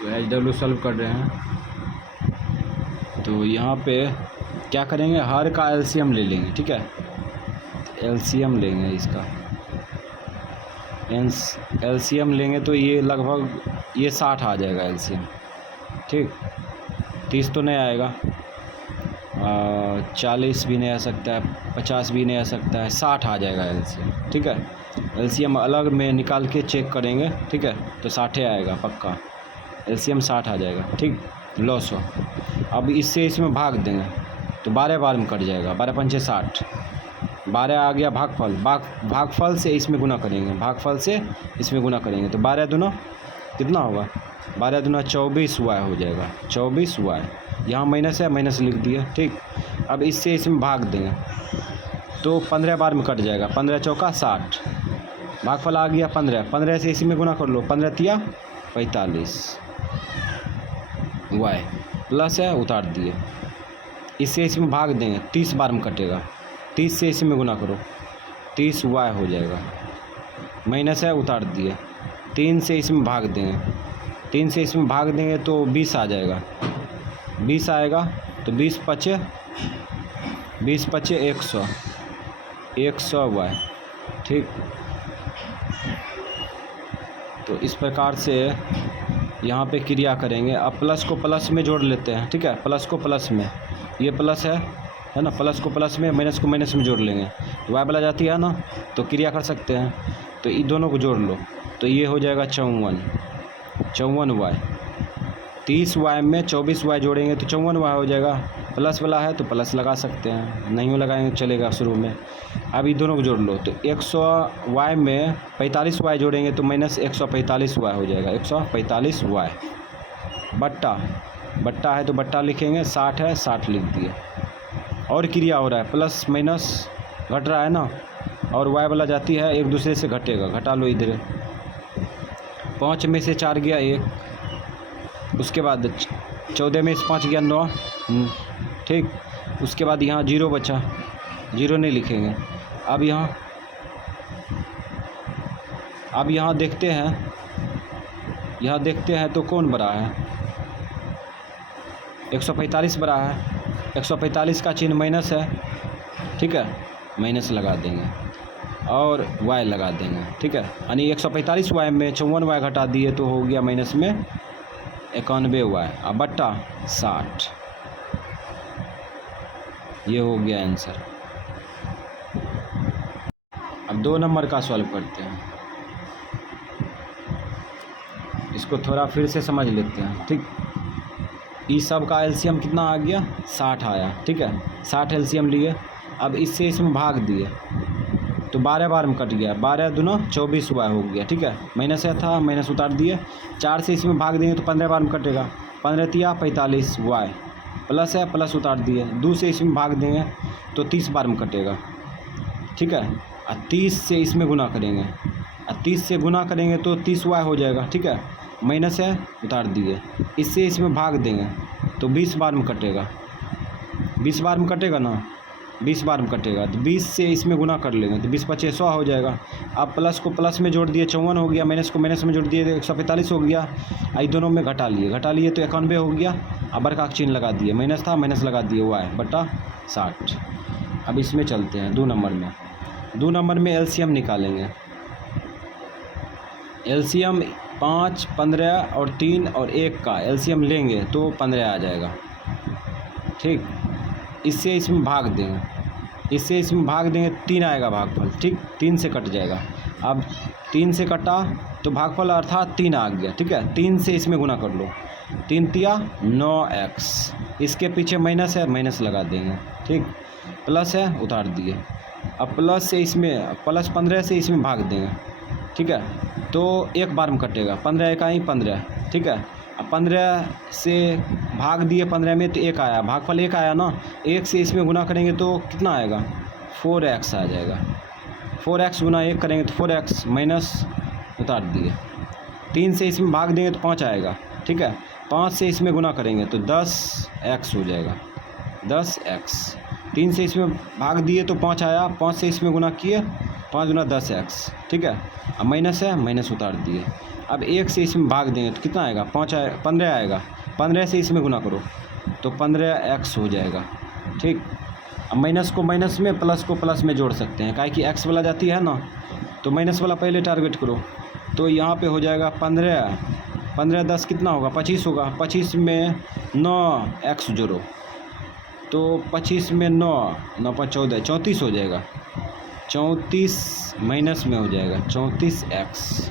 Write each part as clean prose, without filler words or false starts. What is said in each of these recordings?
तो HW solve कर रहे हैं। तो यहाँ पे क्या करेंगे, हर का एलसीएम ले लेंगे, ठीक है। एलसीएम लेंगे इसका, एलसीएम लेंगे तो ये लगभग ये 60 आ जाएगा एलसीएम, ठीक। 30 तो नहीं आएगा, 40 भी नहीं आ सकता है, 50 भी नहीं आ सकता है, 60 आ जाएगा एलसीएम, ठीक है। एलसीएम अलग में निकाल के चेक करेंगे, ठीक है, तो 60 आएगा पक्का, एलसीएम 60 आ जाएगा, ठीक। लॉस हो, अब इससे इसमें भाग देंगे तो 12 बार में कट जाएगा, 12 पंचे 60, 12 आ गया भागफल, भागफल से इसमें गुना करेंगे, भागफल से इसमें गुना करेंगे तो 12 दूना कितना होगा, 12 दूना 24 वाई हो जाएगा, 24 वाई। यहाँ माइनस है, माइनस लिख दिया, ठीक। अब इससे इसमें भाग देंगे तो 15 बार में कट जाएगा, 15 चौका 60, भागफल आ गया 15, 15 से इसी में गुना कर लो, 15 तिया 45 वाई, प्लस है उतार दिए, इससे इसमें भाग देंगे, 30 बार में कटेगा, 30 से इसी में गुना करो, 30 वाई हो जाएगा, माइनस है उतार दिए, 3 से इसमें भाग देंगे, 3 से इसमें भाग देंगे तो 20 आ जाएगा, 20 आएगा तो 20 पचे 100, 100 वाई, ठीक। तो इस प्रकार से यहाँ पे क्रिया करेंगे। अब प्लस को प्लस में जोड़ लेते हैं, ठीक है, प्लस को प्लस में, ये प्लस है ना, प्लस को प्लस में, माइनस को माइनस में जोड़ लेंगे तो वाई बला जाती है ना, तो क्रिया कर सकते हैं। तो इन दोनों को जोड़ लो तो ये हो जाएगा 54 वाई, 30 वाई में 24 वाई जोड़ेंगे तो 54 वाई हो जाएगा। प्लस वाला है तो प्लस लगा सकते हैं, नहीं लगाएंगे चलेगा शुरू में। अब ये दोनों को जोड़ लो तो 100 वाई में 45 वाई जोड़ेंगे तो माइनस 145 वाई हो जाएगा, 145 वाई। बट्टा है तो बट्टा लिखेंगे, 60 है 60 लिख दिए। और क्रिया हो रहा है, प्लस माइनस घट रहा है ना, और वाई वाला जाती है एक दूसरे से घटेगा, घटा लो इधर। 5 में से 4 गया 1, उसके बाद 14 में से 5 गया 9, ठीक। उसके बाद यहाँ 0 बचा, 0 नहीं लिखेंगे। अब यहाँ देखते हैं तो कौन बड़ा है, 145 बड़ा है, 145 का चिन्ह माइनस है, ठीक है, माइनस लगा देंगे और वाई लगा देंगे, ठीक है। यानी 145 वाई में 54 वाई घटा दिए तो हो गया माइनस में 91 वाई, अब बट्टा 60, ये हो गया आंसर। अब 2 नंबर का सॉल्व करते हैं, इसको थोड़ा फिर से समझ लेते हैं, ठीक। इस सब का एलसीएम कितना आ गया, 60 आया, ठीक है, 60 एलसीएम लिए। अब इससे इसमें भाग दिए तो 12 बार में कट गया, 12 दूना 24 वाई हो गया, ठीक है, माइनस है था, माइनस उतार दिए। 4 से इसमें भाग देंगे तो 15 बार में कटेगा, 15 तिया 45 वाई, प्लस है प्लस उतार दिए। 2 से इसमें भाग देंगे तो 30 बार में कटेगा, ठीक है, और 30 से इसमें गुना करेंगे, और 30 से गुना करेंगे तो 30 वाई हो जाएगा, ठीक है, माइनस है उतार दिए। इससे इसमें भाग देंगे तो 20 बार में कटेगा, 20 बार में कटेगा ना, 20 बार में कटेगा तो 20 से इसमें गुना कर लेंगे तो 20 पचे 100 हो जाएगा। अब प्लस को प्लस में जोड़ दिए 54 हो गया, माइनस को माइनस में जोड़ दिए 145 हो गया, आई दोनों में घटा लिए तो 91 हो गया। अब बड़का चिन्ह लगा दिए, माइनस था माइनस लगा दिए, वाई बटा 60। अब इसमें चलते हैं 2 नंबर में। 2 नंबर में एलसीएम निकालेंगे, एलसीएम 5, 15 और 3 और 1 का एलसीएम लेंगे तो 15 आ जाएगा, ठीक। इससे इसमें भाग देंगे, 3 आएगा भागफल, ठीक, 3 से कट जाएगा। अब 3 से कटा तो भागफल अर्थात 3 आ गया, ठीक है, 3 से इसमें गुना कर लो, 3 तिया 9x, इसके पीछे माइनस है, माइनस लगा देंगे, ठीक, प्लस है उतार दिए। अब प्लस से इसमें प्लस 15 से इसमें भाग देंगे, ठीक है, तो 1 बार में कटेगा, 15 इकाई 15, ठीक है। अब 15 से भाग दिए 15 में तो 1 आया, भागफल 1 आया ना, 1 से इसमें गुना करेंगे तो कितना आएगा, 4x आ जाएगा। 4x गुना 1 करेंगे तो 4x, माइनस उतार दिए। 3 से इसमें भाग देंगे तो 5 आएगा, ठीक है, 5 से इसमें गुना करेंगे तो 10x हो जाएगा, 10x। 3 से इसमें भाग दिए तो 5 आया, 5 से इसमें गुना किए, 5 गुना 10x, ठीक है। अब माइनस है, माइनस उतार दिए। अब 1 से इसमें भाग देंगे तो कितना आएगा, 15 आएगा। 15 से इसमें गुना करो तो 15x हो जाएगा। ठीक, अब माइनस को माइनस में, प्लस को प्लस में जोड़ सकते हैं, काहे कि x वाला जाती है ना, तो माइनस वाला पहले टारगेट करो। तो यहाँ पे हो जाएगा 15, 15 10 कितना होगा, 25 होगा। 25 में 9x जोड़ो तो 25 में 9 9 5 14 34 हो जाएगा। 34 माइनस में हो जाएगा 34x,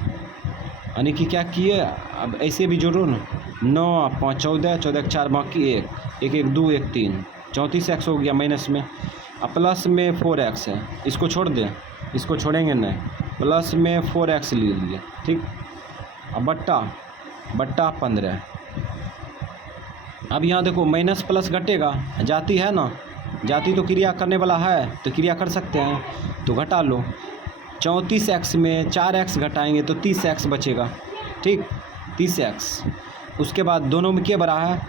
यानी कि क्या किए, अब ऐसे भी जोड़ो ना, 9 5 14 14 4 बाकी 1 1 1 2 1 3 34x हो गया माइनस में। अब प्लस में 4x है, इसको छोड़ दें, इसको छोड़ेंगे नहीं, प्लस में 4x ले लिए। ठीक, अब बट्टा 15। अब यहाँ देखो माइनस प्लस घटेगा, जाती है ना, जाती तो क्रिया करने वाला है तो क्रिया कर सकते हैं, तो घटा लो। 34x में 4x घटाएंगे तो 30x बचेगा। ठीक, 30x। उसके बाद दोनों में क्या बड़ा है,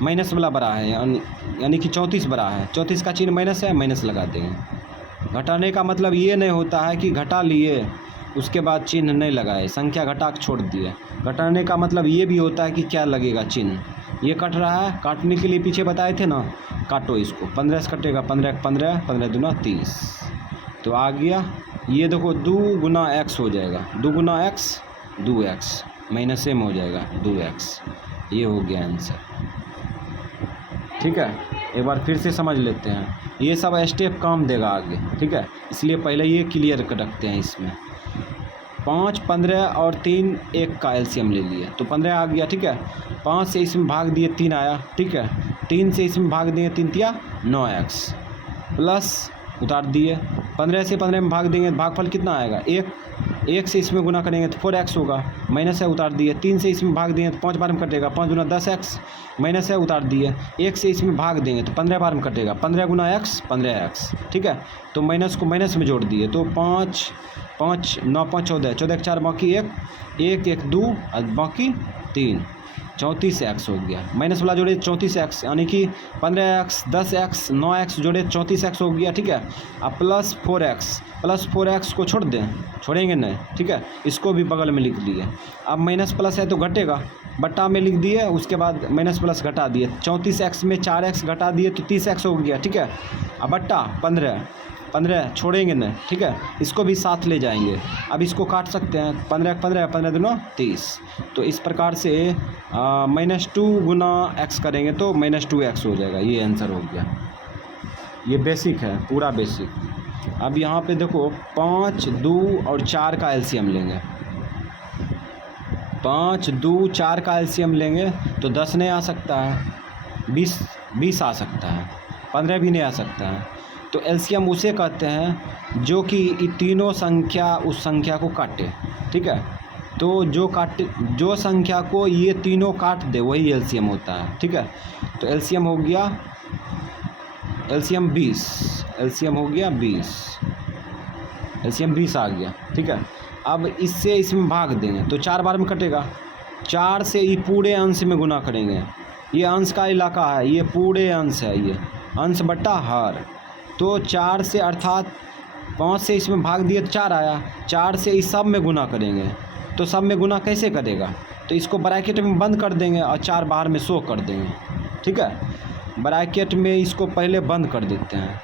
माइनस वाला बड़ा है, यानी कि 34 बड़ा है। 34 का चिन्ह माइनस है, माइनस लगा देंगे। घटाने का मतलब ये नहीं होता है कि घटा लिए उसके बाद चिन्ह नहीं लगाए, संख्या घटा के छोड़ दिए। घटाने का मतलब ये भी होता है कि क्या लगेगा चिन्ह, ये कट रहा है, काटने के लिए पीछे बताए थे ना, काटो इसको। 15 से कटेगा, 15 15 15 दूना 30, तो आ गया। ये देखो 2 गुना x हो जाएगा, 2 गुना x 2x, माइनस में हो जाएगा 2x। ये हो गया आंसर। ठीक है, एक बार फिर से समझ लेते हैं, ये सब स्टेप काम देगा आगे। ठीक है, इसलिए पहले ये क्लियर कर रखते हैं। इसमें 5 15 और 3 1 का एलसीएम ले लिया तो 15 आ गया। ठीक है, 5 से इसमें भाग दिए 3 आया। ठीक है, 3 से इसमें भाग दिए 3 तिया 9x, प्लस उतार दिए। 15 से 15 में भाग देंगे तो भागफल कितना आएगा, 1 से इसमें गुना करेंगे तो 4x होगा, माइनस है, उतार दिए। 3 से इसमें भाग देंगे तो 5 बार में कटेगा, 5 गुना 10x, माइनस है, उतार दिए। 1 से इसमें भाग देंगे तो 15 बार में कटेगा, 15 गुना x 15x। ठीक है, तो माइनस को माइनस में जोड़ दिए तो 5 5 9 5 14 14 4 बाकी 1 1 1 2 और बाकी 3 34x हो गया। माइनस वाला जोड़े 34x, यानी कि 15x 10x 9x जोड़े 34x हो गया। ठीक है, अब प्लस 4x को छोड़ दें, छोड़ेंगे नहीं। ठीक है, इसको भी बगल में लिख लिए। अब माइनस प्लस है तो घटेगा, बट्टा में लिख दिए, उसके बाद माइनस प्लस घटा दिए। 34x में 4x घटा दिए तो 30x हो गया। ठीक है, अब बट्टा 15 छोड़ेंगे नहीं। ठीक है, इसको भी साथ ले जाएंगे। अब इसको काट सकते हैं, 15 15 15 दूना 30। तो इस प्रकार से -2 गुना x करेंगे तो -2x हो जाएगा। ये आंसर हो गया। ये बेसिक है, पूरा बेसिक। अब यहाँ पे देखो 5 2 और 4 का एलसीएम लेंगे। 5 2 4 का एलसीएम लेंगे तो 10 नहीं आ सकता है, 20 आ सकता है, 15 भी नहीं आ सकता है। तो एलसीएम उसे कहते हैं जो कि तीनों संख्या उस संख्या को काटे। ठीक है, तो जो संख्या को ये तीनों काट दे वही एलसीएम होता है। ठीक है, तो एलसीएम हो गया, एलसीएम 20, एलसीएम हो गया 20, एलसीएम 20 आ गया। ठीक है, अब इससे इसमें भाग देंगे तो 4 बार में कटेगा। 4 से ये पूरे अंश में गुना करेंगे, ये अंश का इलाका है, ये पूरे अंश है, ये अंश बट्टा हर। तो 4 से अर्थात 5 से इसमें भाग दिए तो 4 आया, 4 से इस सब में गुना करेंगे। तो सब में गुना कैसे करेगा, तो इसको ब्रैकेट में बंद कर देंगे और 4 बाहर में शो कर देंगे। ठीक है, ब्रैकेट में इसको पहले बंद कर देते हैं,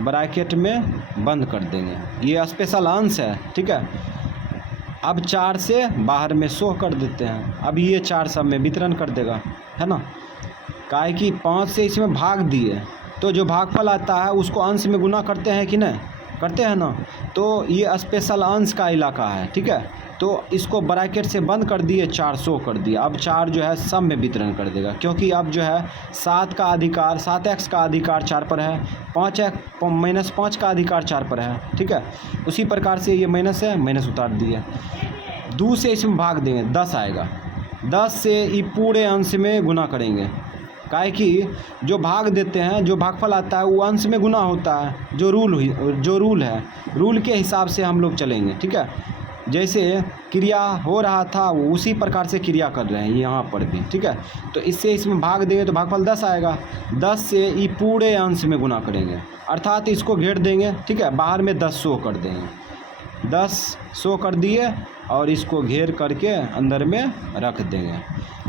ब्रैकेट में बंद कर देंगे, ये स्पेशल अंश है। ठीक है, अब 4 से बाहर में शो कर देते हैं। अब ये 4 सब में वितरण कर देगा, है ना, काहे कि 5 से इसमें भाग दिए तो जो भागफल आता है उसको अंश में गुना करते हैं कि नहीं, करते हैं ना। तो ये स्पेशल अंश का इलाका है। ठीक है, तो इसको ब्रैकेट से बंद कर दिए, 4 शो कर दिया। अब 4 जो है सब में वितरण कर देगा, क्योंकि अब जो है 7 का अधिकार 7x का अधिकार 4 पर है, 5 का अधिकार 4 पर है। ठीक है, उसी प्रकार से ये माइनस है, माइनस उतार दिए। 2 से इसमें भाग देंगे 10 आएगा, 10 से ये पूरे अंश में गुना करेंगे, काहे कि जो भाग देते हैं, जो भागफल आता है वो अंश में गुना होता है। जो रूल है, रूल के हिसाब से हम लोग चलेंगे। ठीक है, जैसे क्रिया हो रहा था वो उसी प्रकार से क्रिया कर रहे हैं यहाँ पर भी। ठीक है, तो इससे इसमें भाग देंगे तो भागफल 10 आएगा, 10 से ये पूरे अंश में गुना करेंगे, अर्थात इसको घेर देंगे। ठीक है, बाहर में 10 शो कर देंगे। 10 शो कर दिए और इसको घेर करके अंदर में रख देंगे।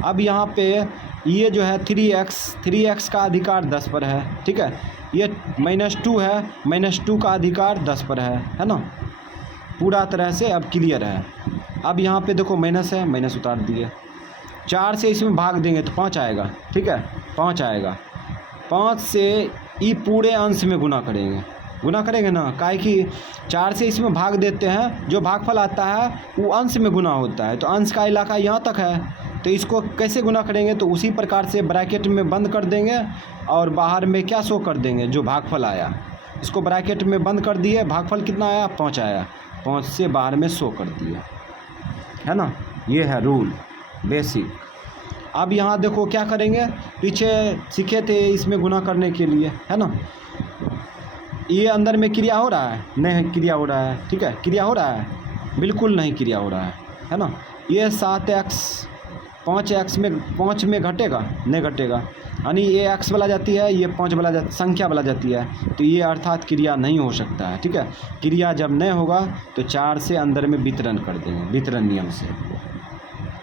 अब यहाँ पे ये जो है 3x का अधिकार 10 पर है, ठीक है। ये -2 है, -2 का अधिकार 10 पर है ना। पूरा तरह से अब क्लियर है। अब यहाँ पे देखो माइनस है, माइनस उतार दिए। 4 से इसमें भाग देंगे तो 5 आएगा, ठीक है, 5 आएगा। 5 से ई पूरे अंश में गुना करेंगे ना, काहे कि 4 से इसमें भाग देते हैं, जो भागफल आता है वो अंश में गुना होता है। तो अंश का इलाका यहाँ तक है, तो इसको कैसे गुना करेंगे, तो उसी प्रकार से ब्रैकेट में बंद कर देंगे और बाहर में क्या शो कर देंगे, जो भागफल आया इसको ब्रैकेट में बंद कर दिए। भागफल कितना आया, 5 आया, 5 से बाहर में शो कर दिया, है ना। ये है रूल बेसिक। अब यहाँ देखो क्या करेंगे, पीछे सीखे थे इसमें गुना करने के लिए, है ना। ये अंदर में क्रिया हो रहा है, नहीं क्रिया हो रहा है, ठीक है, क्रिया हो रहा है, बिल्कुल नहीं क्रिया हो रहा है ना। ये 7x 5x में 5 में घटेगा, नहीं घटेगा, यानी ये x वाला जाती है, ये 5 वाला संख्या वाला जाती है, तो ये अर्थात क्रिया नहीं हो सकता है, ठीक है। क्रिया जब नहीं होगा तो 4 से अंदर में वितरण कर देंगे, वितरण नियम से।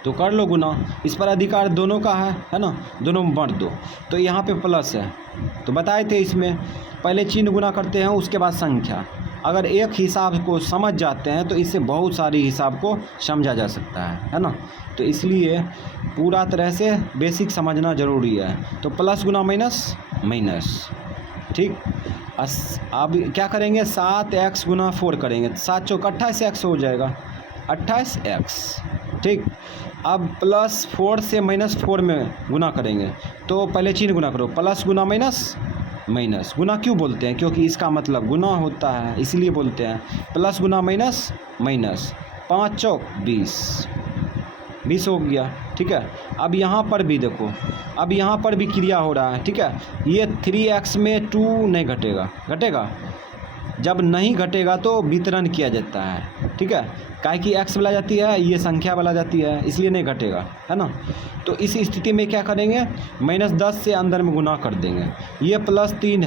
तो कर लो गुना, इस पर अधिकार दोनों का है ना, दोनों में बांट दो। तो यहाँ पे प्लस है, तो बताए थे इसमें पहले चिन्ह गुना करते हैं, उसके बाद संख्या। अगर एक हिसाब को समझ जाते हैं तो इससे बहुत सारी हिसाब को समझा जा सकता है ना। तो इसलिए पूरा तरह से बेसिक समझना ज़रूरी है। तो प्लस गुना माइनस माइनस, ठीक। अब क्या करेंगे, 7x गुना 4 करेंगे, 7 चौक 28x हो जाएगा, 28x, ठीक। अब +4 से -4 में गुना करेंगे, तो पहले चिन्ह गुना करो, प्लस गुना माइनस माइनस। गुना क्यों बोलते हैं, क्योंकि इसका मतलब गुना होता है, इसलिए बोलते हैं प्लस गुना माइनस माइनस। 5 चौक 20 हो गया, ठीक है। अब यहाँ पर भी देखो, अब यहाँ पर भी क्रिया हो रहा है, ठीक है। ये 3x में 2 नहीं घटेगा, जब नहीं घटेगा तो वितरण किया जाता है, ठीक है। काहे कि x वाला जाती है, ये संख्या वाला जाती है, इसलिए नहीं घटेगा, है ना। तो इस स्थिति में क्या करेंगे, -10 से अंदर में गुना कर देंगे। ये +3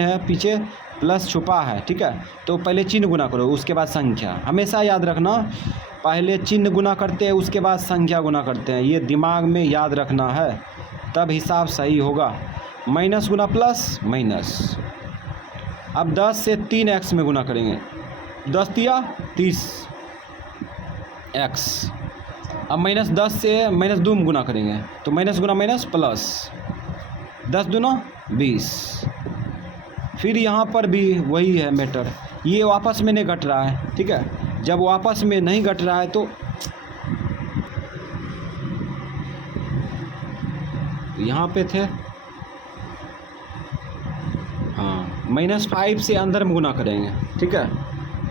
है, पीछे प्लस छुपा है, ठीक है। तो पहले चिन्ह गुना करो, उसके बाद संख्या। हमेशा याद रखना, पहले चिन्ह गुना करते हैं, उसके बाद संख्या गुना करते हैं, ये दिमाग में याद रखना है, तब हिसाब सही होगा। माइनस गुना प्लस माइनस। अब 10 से 3x में गुना करेंगे, 10 तिया 30x। अब -10 से -2 में गुना करेंगे, तो माइनस गुना माइनस प्लस, 10 दूना 20। फिर यहाँ पर भी वही है मैटर, ये वापस में नहीं घट रहा है, ठीक है। जब वापस में नहीं घट रहा है तो यहाँ पे थे, हाँ, -5 से अंदर में गुना करेंगे, ठीक है।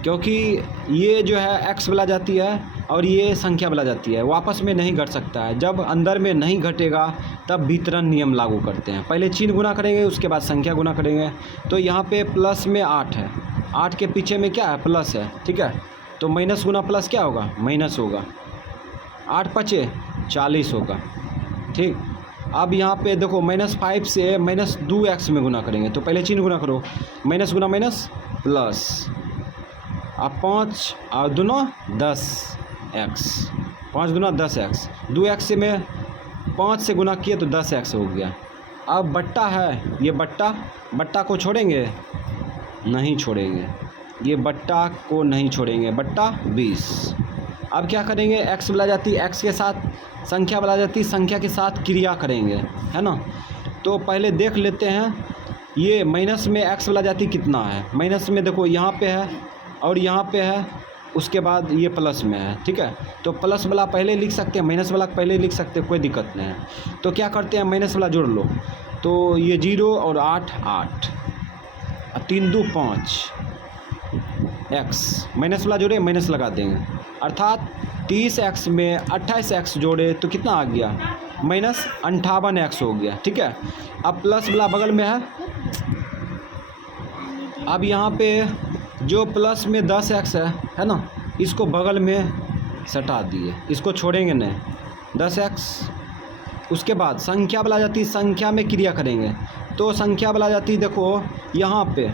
क्योंकि ये जो है x वाला जाती है और ये संख्या वाला जाती है, वापस में नहीं घट सकता है। जब अंदर में नहीं घटेगा तब वितरण नियम लागू करते हैं। पहले चिन्ह गुना करेंगे, उसके बाद संख्या गुना करेंगे। तो यहाँ पे प्लस में 8 है, 8 के पीछे में क्या है, प्लस है, ठीक है। तो माइनस गुना प्लस क्या होगा, माइनस होगा। 8 पचे 40 होगा, ठीक। अब यहाँ पे देखो -5 से -2x में गुना करेंगे, तो पहले चिन्ह गुना करो, माइनस गुना माइनस प्लस। अब 5 और दूना 10x, 5 दूना 10x, 2x से मैं 5 से गुना किए तो 10x हो गया। अब बट्टा है, ये बट्टा को छोड़ेंगे, नहीं छोड़ेंगे, ये बट्टा को नहीं छोड़ेंगे, बट्टा 20। अब क्या करेंगे, x वाला जाती x के साथ संख्या वाला जाती संख्या के साथ क्रिया करेंगे, है ना। तो पहले देख लेते हैं, ये माइनस में x वाला जाती कितना है। माइनस में देखो यहाँ पे है और यहाँ पे है, उसके बाद ये प्लस में है, ठीक है। तो प्लस वाला पहले लिख सकते हैं, माइनस वाला पहले लिख सकते हैं, कोई दिक्कत नहीं है। तो क्या करते हैं, माइनस वाला जोड़ लो, तो ये 0 और 8 8, 3 2 5 x, माइनस वाला जोड़े माइनस लगा देंगे, अर्थात 30x में 28x जोड़े तो कितना आ गया, -58x हो गया, ठीक है। अब प्लस वाला बगल में है, अब यहाँ पे जो प्लस में 10x है ना, इसको बगल में सटा दिए, इसको छोड़ेंगे नहीं, 10x। उसके बाद संख्या वाला जाती, संख्या में क्रिया करेंगे, तो संख्या वाला जाती देखो यहाँ पे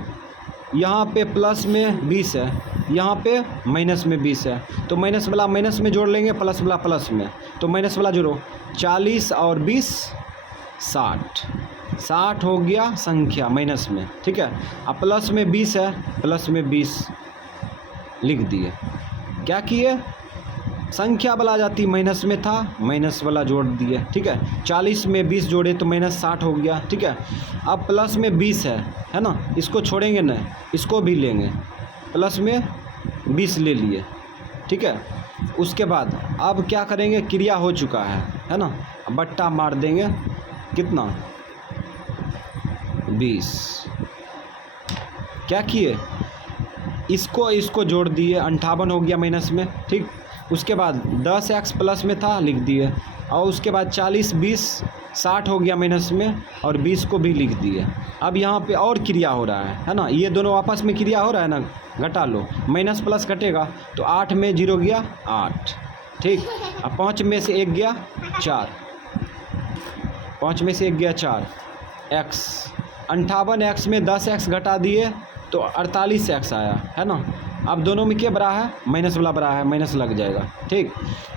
यहाँ पे प्लस में 20 है, यहाँ पे माइनस में 20 है, तो माइनस वाला माइनस में जोड़ लेंगे, प्लस वाला प्लस में, तो माइनस वाला जोड़ो, 40 और 20 60, 60 हो गया संख्या माइनस में, ठीक है। अब प्लस में 20 है, प्लस में 20 लिख दिए। क्या किए, संख्या वाला जाती माइनस में था, माइनस वाला जोड़ दिए, ठीक है। 40 में 20 जोड़े तो माइनस 60 हो गया, ठीक है। अब प्लस में 20 है ना, इसको छोड़ेंगे नहीं, इसको भी लेंगे, प्लस में 20 ले लिए, ठीक है। उसके बाद अब क्या करेंगे, क्रिया हो चुका है ना, बट्टा मार देंगे, कितना 20। क्या किए, इसको जोड़ दिए, 58 हो गया माइनस में, ठीक। उसके बाद 10x प्लस में था, लिख दिए, और उसके बाद 40 20 60 हो गया माइनस में, और 20 को भी लिख दिए। अब यहाँ पे और क्रिया हो रहा है ना, ये दोनों आपस में क्रिया हो रहा है ना, घटा लो, माइनस प्लस घटेगा तो 8 में 0 गया 8, ठीक। अब 5 में से 1 गया 4, 5 में से 1 गया 4, x 58x में 10x घटा दिए तो 48x आया, है ना। अब दोनों में क्या बड़ा है, माइनस वाला बड़ा है, माइनस लग जाएगा, ठीक।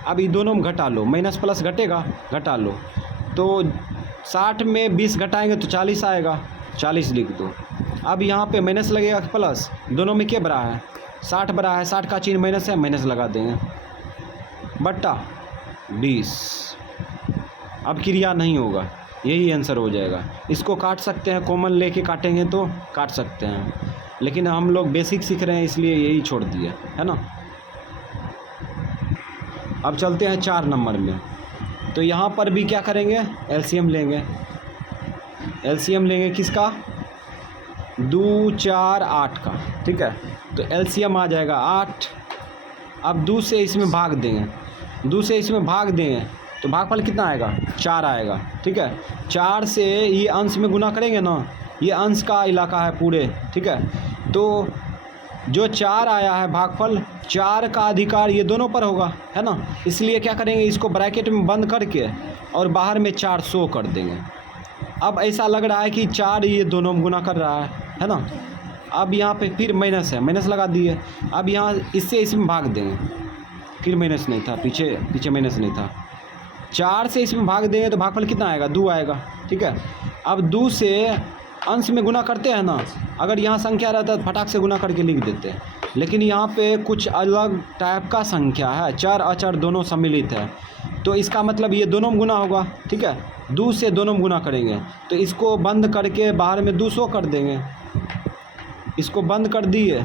अब ये दोनों में घटा लो, माइनस प्लस घटेगा, घटा लो, तो 60 में 20 घटाएंगे तो 40 आएगा, 40 लिख दो। अब यहाँ पे माइनस लगेगा प्लस, दोनों में क्या बड़ा है, 60 बड़ा है, 60 का चिन्ह माइनस है, माइनस लगा देंगे, बट्टा 20। अब क्रिया नहीं होगा, यही आंसर हो जाएगा। इसको काट सकते हैं, कॉमन लेके काटेंगे तो काट सकते हैं, लेकिन हम लोग बेसिक सीख रहे हैं इसलिए यही छोड़ दिए, है ना। अब चलते हैं 4 नंबर में। तो यहाँ पर भी क्या करेंगे, एलसीएम लेंगे। एलसीएम लेंगे किसका, 2 4 8 का, ठीक है। तो एलसीएम आ जाएगा 8। अब 2 से इसमें भाग देंगे, 2 से इसमें भाग देंगे तो भागफल कितना आएगा, 4 आएगा, ठीक है। 4 से ये अंश में गुना करेंगे ना, ये अंश का इलाका है पूरे, ठीक है। तो जो 4 आया है भागफल, 4 का अधिकार ये दोनों पर होगा, है ना। इसलिए क्या करेंगे, इसको ब्रैकेट में बंद करके और बाहर में 400 कर देंगे। अब ऐसा लग रहा है कि 4 ये दोनों में गुना कर रहा है ना। अब यहाँ पे फिर माइनस है, माइनस लगा दिए। अब यहाँ इससे इसमें भाग देंगे, फिर माइनस नहीं था, पीछे माइनस नहीं था। 4 से इसमें भाग देंगे तो भागफल कितना आएगा, 2 आएगा, ठीक है। अब 2 से अंश में गुना करते हैं ना, अगर यहाँ संख्या रहता तो फटाक से गुना करके लिख देते हैं, लेकिन यहाँ पे कुछ अलग टाइप का संख्या है, चर अचर दोनों सम्मिलित है, तो इसका मतलब ये दोनों में गुना होगा, ठीक है। 2 से दोनों में गुना करेंगे तो इसको बंद करके बाहर में 200 कर देंगे, इसको बंद कर दिए,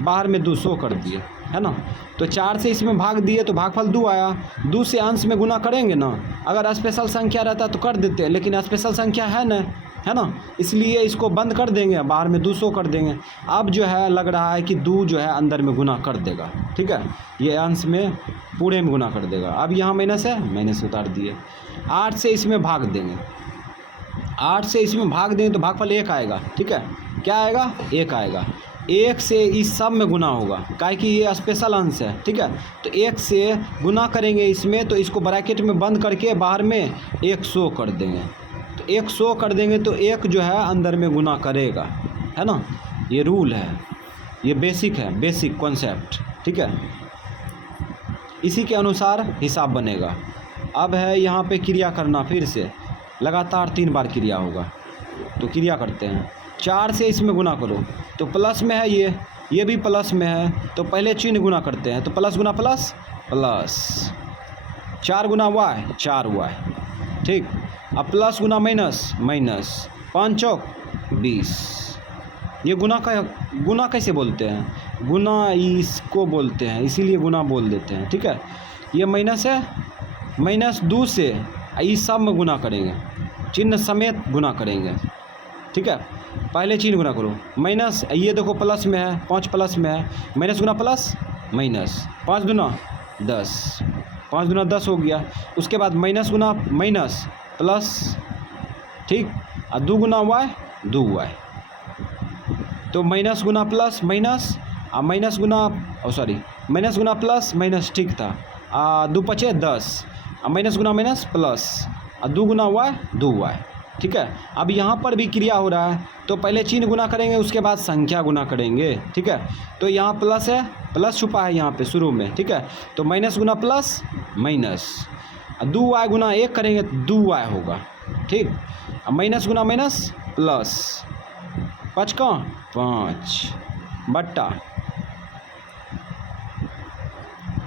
बाहर में 200 कर दिए, है ना। तो 4 से इसमें भाग दिए तो भागफल 2 आया। 2 से अंश में गुना करेंगे ना, अगर स्पेशल संख्या रहता तो कर देते, लेकिन स्पेशल संख्या है ना, है ना, इसलिए इसको बंद कर देंगे, बाहर में 200 कर देंगे। अब जो है लग रहा है कि 2 जो है अंदर में गुना कर देगा, ठीक है, ये अंश में पूरे में गुना कर देगा। अब यहाँ माइनस है, माइनस उतार दिए। 8 से इसमें भाग देंगे, 8 से इसमें भाग देंगे तो भागफल 1 आएगा, ठीक है। क्या आएगा, 1 आएगा। 1 से इस सब में गुना होगा, काहे कि ये स्पेशल अंश है, ठीक है। तो 1 से गुना करेंगे इसमें, तो इसको ब्रैकेट में बंद करके बाहर में 100 कर देंगे, तो 100 कर देंगे तो 1 जो है अंदर में गुना करेगा, है ना। ये रूल है, ये बेसिक है, बेसिक कॉन्सेप्ट, ठीक है। इसी के अनुसार हिसाब बनेगा। अब है यहाँ पे क्रिया करना, फिर से लगातार 3 बार क्रिया होगा, तो क्रिया करते हैं। 4 से इसमें गुना करो तो प्लस में है, ये भी प्लस में है, तो पहले चिन्ह गुना करते हैं, तो प्लस गुना प्लस प्लस, 4 गुना वाई 4 वाई, ठीक। अब प्लस गुना माइनस माइनस, 5 चौक 20। ये गुना कैसे बोलते हैं, गुना इसको बोलते हैं, इसीलिए गुना बोल देते हैं, ठीक है। ये माइनस है, माइनस 2 से इस सब में गुना करेंगे, चिन्ह समेत गुना करेंगे, ठीक है। पहले चिन्ह गुना करो, माइनस, ये देखो प्लस में है, 5 प्लस में है, माइनस गुना प्लस माइनस, 5 दूना 10, 5 दूना 10 हो गया। उसके बाद माइनस गुना माइनस प्लस, ठीक, और 2 गुना वाई 2 वाई, तो माइनस गुना प्लस माइनस, और माइनस गुना माइनस गुना प्लस माइनस, ठीक था। 2 5 10, और माइनस गुना माइनस प्लस, और 2 गुना वाई 2 वाई, ठीक है। अब यहाँ पर भी क्रिया हो रहा है, तो पहले चिन्ह गुना करेंगे, उसके बाद संख्या गुना करेंगे, ठीक है। तो यहाँ प्लस है, प्लस छुपा है यहाँ पे शुरू में, ठीक है। तो माइनस गुना प्लस माइनस, 2y गुना 1 करेंगे तो 2y होगा, ठीक। अब माइनस गुना माइनस प्लस, 5 का 5